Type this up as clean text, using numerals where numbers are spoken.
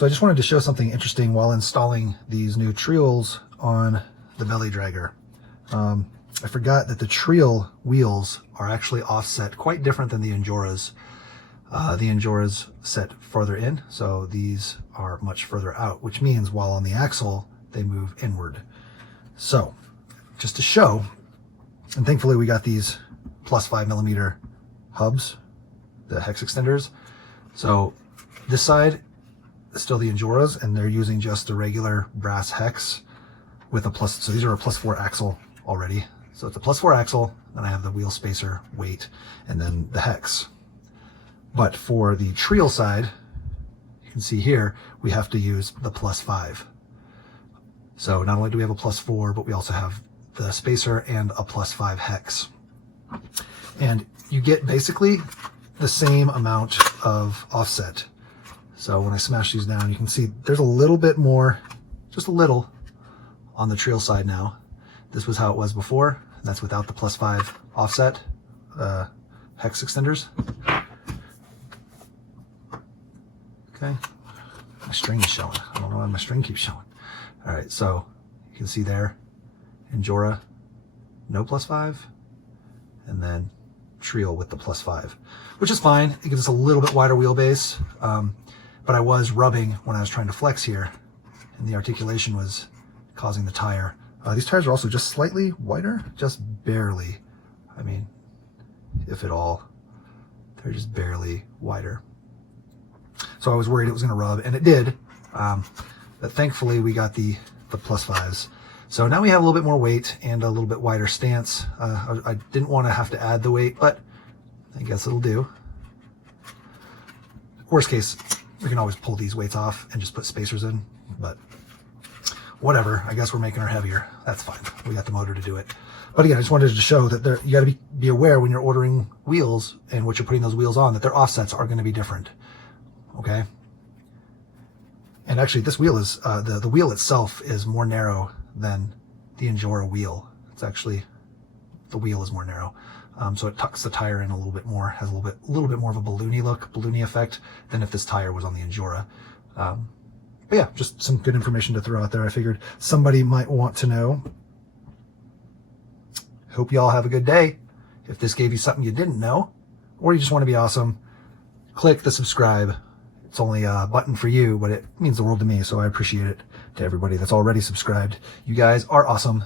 So I just wanted to show something interesting while installing these new Treals on the belly dragger. I forgot that the Treal wheels are actually offset quite different than the Enjoras. The Enjoras set farther in, so these are much further out, which means while on the axle, they move inward. So just to show, and thankfully we got these plus 5mm hubs, the hex extenders. So this side is still the Enjoras, and they're using just the regular brass hex with a plus, so these are a +4 axle already. So it's a +4 axle, then I have the wheel spacer, weight, and then the hex. But for the Treal side, you can see here, we have to use the +5. So not only do we have a +4, but we also have the spacer and a +5 hex. And you get basically the same amount of offset. So when I smash these down, you can see there's a little bit more, just a little, on the Treal side now. This was how it was before. That's without the +5 offset hex extenders. Okay, my string is showing. I don't know why my string keeps showing. All right, so you can see there, Enjora, no +5, and then Treal with the +5, which is fine. It gives us a little bit wider wheelbase, but I was rubbing when I was trying to flex here, and the articulation was causing the tire. These tires are also just slightly wider, just barely. I mean, if at all, they're just barely wider. So I was worried it was going to rub, and it did. But thankfully, we got the +5s. So now we have a little bit more weight and a little bit wider stance. I didn't want to have to add the weight, but I guess it'll do. Worst case, we can always pull these weights off and just put spacers in, but whatever. I guess we're making her heavier. That's fine. We got the motor to do it. But again, I just wanted to show that you got to be aware when you're ordering wheels and what you're putting those wheels on, that their offsets are going to be different. Okay. And actually, this wheel is the wheel itself is more narrow than the Enjora wheel. It's actually, the wheel is more narrow, so it tucks the tire in a little bit more, has a little bit more of a balloony look, balloony effect than if this tire was on the Enjora. But yeah, just some good information to throw out there. I figured somebody might want to know. Hope you all have a good day. If this gave you something you didn't know, or you just want to be awesome, click the subscribe. It's only a button for you, but it means the world to me, so I appreciate it. To everybody that's already subscribed, you guys are awesome.